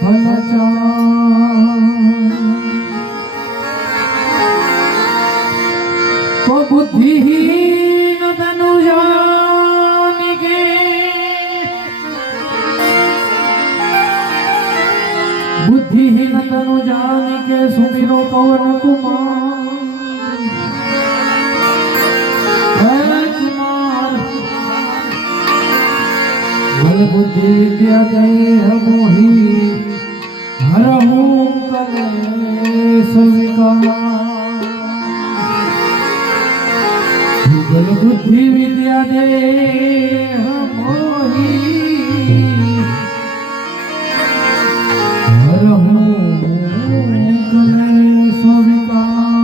फल तो बुद्धिहीन तनु जानिके बुद्धिहीन तनु जानिके सुमिरो पवन कुमार बल बुद्धि विद्या देह मोहि हरहूं कलेश विकार बल बुद्धि विद्या देह मोहि हरहूं कलेश विकार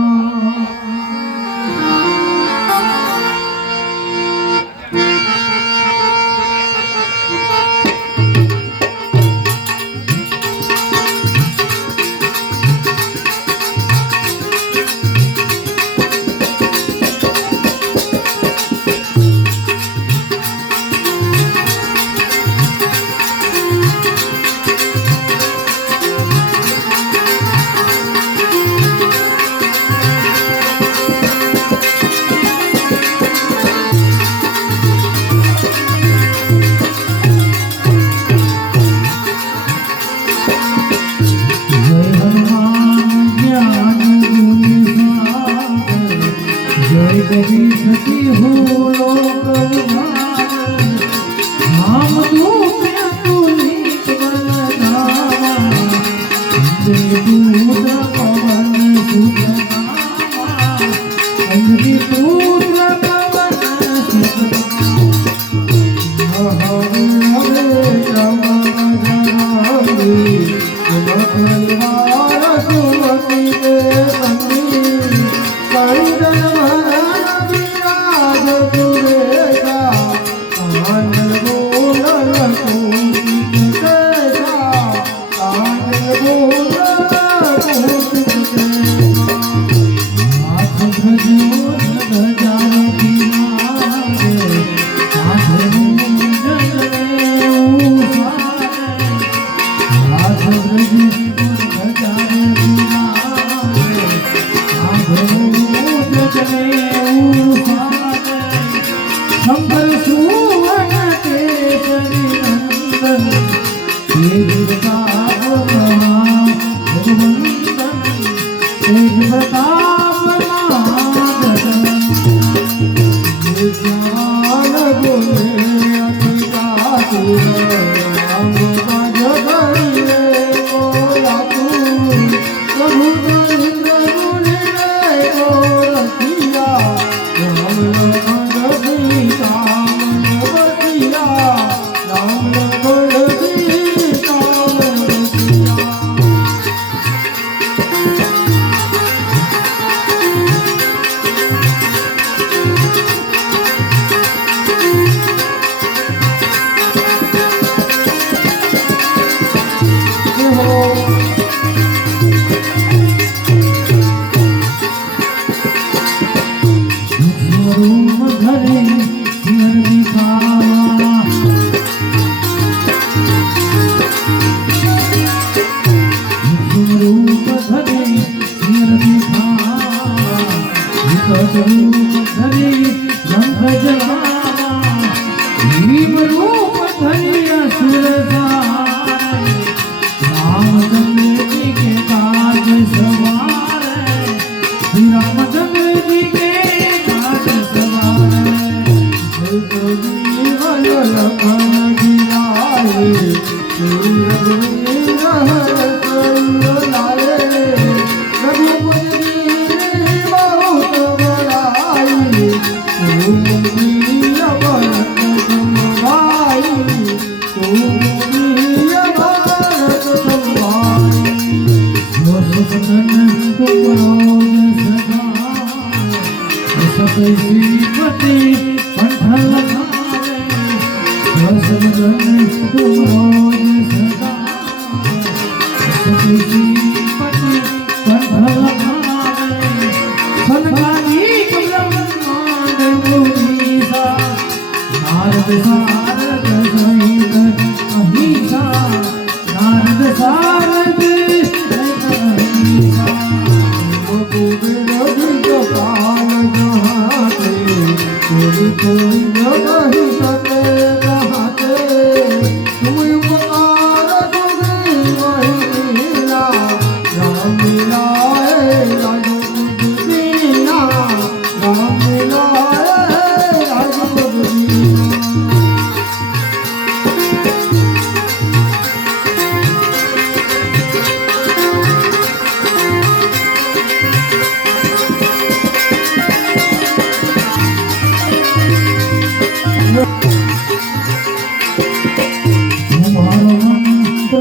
नारद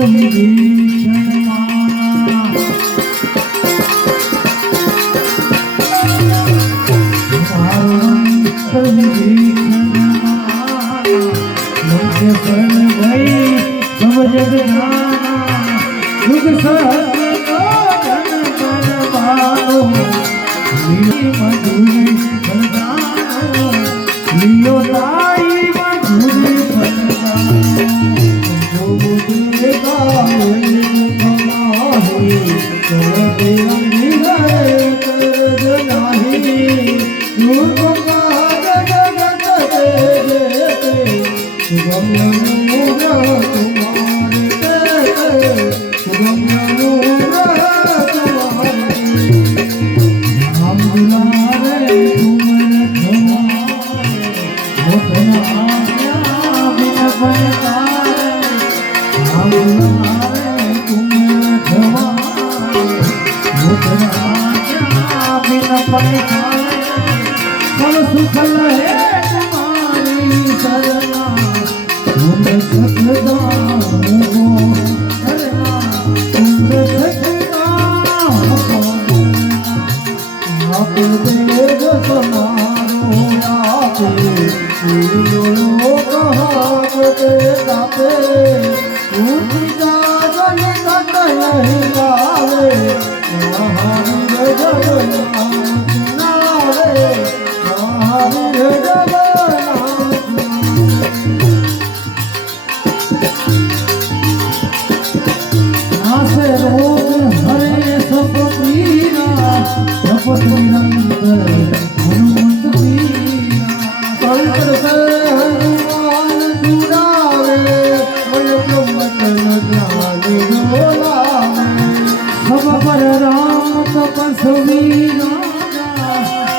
વિભીષણ માના વિભીષણ માના લોકે પર ભઈ સબ જગ જાના સુખ સહસ્ર ધન પરમાનો લી મધુરી બલદાનો લિયો તાઈ મધુરી બલદાનો જો દેગા કમાહી તો દેંગી ગયે કર નાહી રૂપ કા જગત દેતે ગમ્ય મૂર તુમારે ગમ્ય મૂર सुखल है तुम्हारी शरणा तुम सतदा हो करना तुम सतदा हो आप देव समारो आपे लो कहावते गाते ऊंची जागल तक नहीं गावे महावीर जगन्नाथ नारे महावीर जगन्नाथ नासे रोग हरे सब पीरा जपत निरंतर हनुमत पीरा संकर से हनुमान जुड़ावे मन ब्रह्मत ज्ञान बोलावे सब पर राम तपस्वी राजा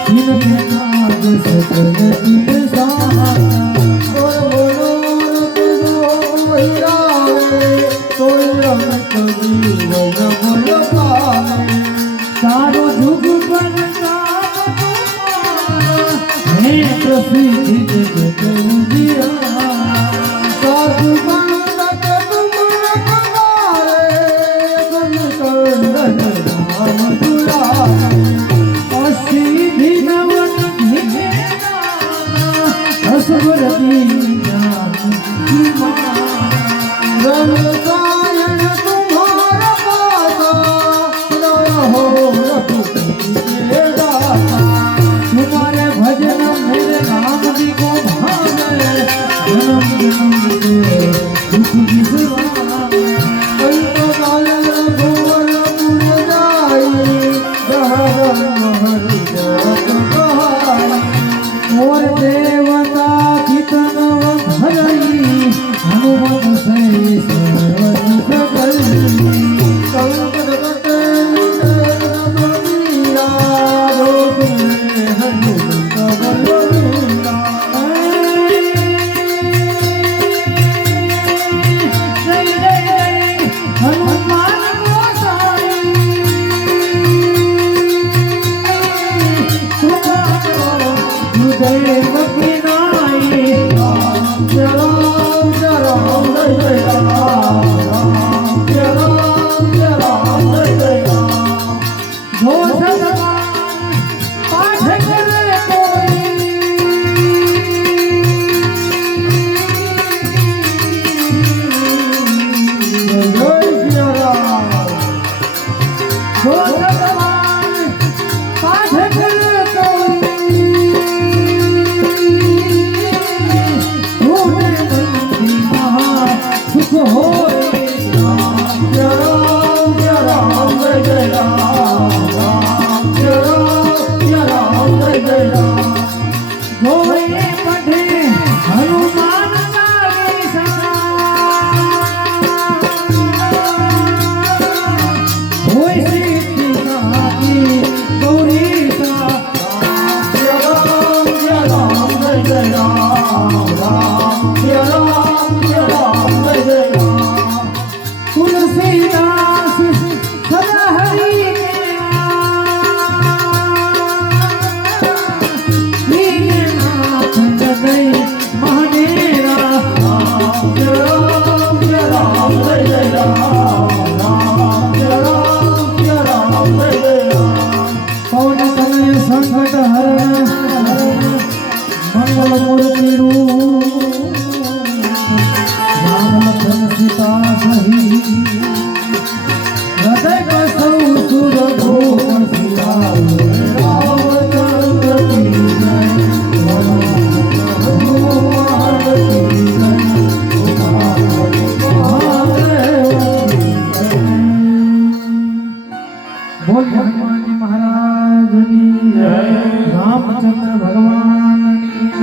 जिनके काज सकल तुम सहारा बोलो हिरावे तोय रमत जीवन बोल पावे सारो जुग पर नाम तुम्हारा है प्रसिद्ध जगत उजिया साधु संत तुम रखवारे गुण कंदन राम दुलारे असीधि नवन धिमेना असवर ज्ञान की रम सायन तुम्हारा पासा हो रघुपति के दाता तुम्हारे भजन मेरे नाम जी को भावे जन्म जन्म के दुख बिसरावे अंत काल रघुवर पुर जाई जहर हरि जप कहाई और देवता कितन धरई हनुमत से सर्व सकल संकट कटे मीरा रोग हनुमत बलवीरा जय जय हनुमान गोसाई तुम्हारो हृदय की नाई राम जय राम जय राम राम जय राम जय राम जो सतबान पाठ करे कोई जय श्री राम जो सतबान पाठ करे कोई होने बंदी महा सुख होए राम जय राम जय राम राम जय राम जय राम गोए पढ़े हनुमान चालीसा होए सिद्धि साधी गौरीसा राम जय राम जय राम राम जय राम जय राम जय राम લખન સીતા સહી હૃદય બસૌ સુર ભોગ સીતા રામચંદ્ર કી જય ભગવાન કી જય બોલ હનુમાનજી મહારાજની જય રામચંદ્ર ભગવાન